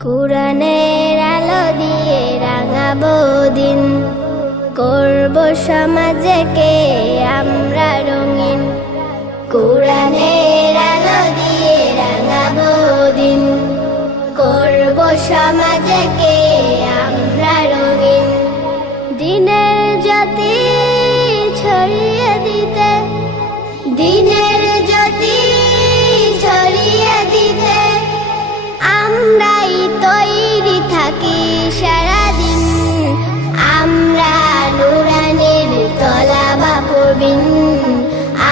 কুরআনের আলো দিয়ে রাঙাবো দিন, করব সমাজকে আমরা রঙিন। কুরআনের আলো দিয়ে রাঙাবো দিন, করব সমাজকে আমরা রঙিন। দিনের জ্যোতি ছড়িয়ে দিতে, দিনের জ্যোতি ছড়িয়ে দিতে আমরাই তৈরি থাকি সারাদিন। আমরা নুরানির তলাবা পড়বিন,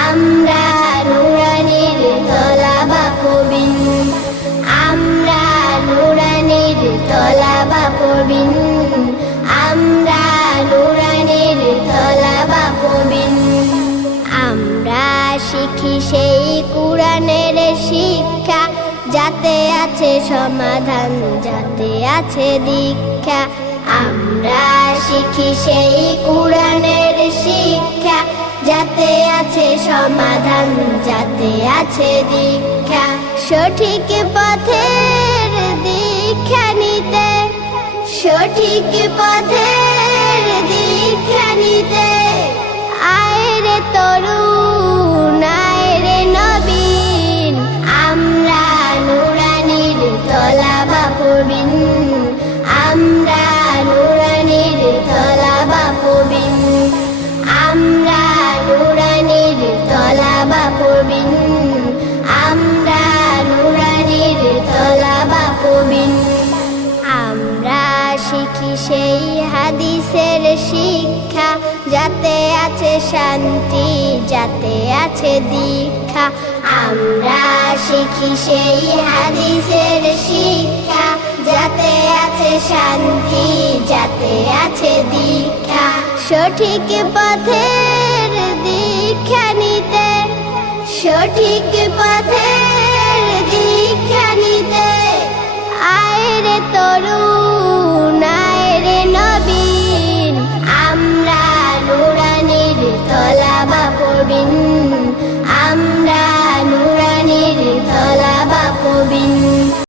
আমরা নুরানির তলাবা পড়বিন, আমরা নুরানির তলাবা পড়বিন, আমরা নুরানির তলাবা পড়বিন। আমরা শিখি সেই কুরআনের শিক্ষা, যাতে আছে সমাধান, যাতে আছে দীক্ষা। আমরা শিখি সেই কুরআনের শিক্ষা, যাতে আছে সমাধান, যাতে আছে দীক্ষা। সঠিক পথের দীক্ষা নিতে, সঠিক পথের দীক্ষা নিতে আয় রে তরুণ, আয় রে নবীন। আমরা নুরানির তলাবা পড়বিন, আমরা নুরানির তলাবা পড়বিন, আমরা নুরানির তলাবা পড়বিন, আমরা নুরানির তলাবা পড়বিন। আমরা শিখি সেই হাদিসের শিক্ষা, যাতে আছে শান্তি, যাতে আছে দীক্ষা। আমরা শিখি সেই হাদিসের শিক্ষা, যাতে আছে শান্তি, যাতে আছে দীক্ষা। সঠিক পথের দীক্ষা নিতে, সঠিক পথে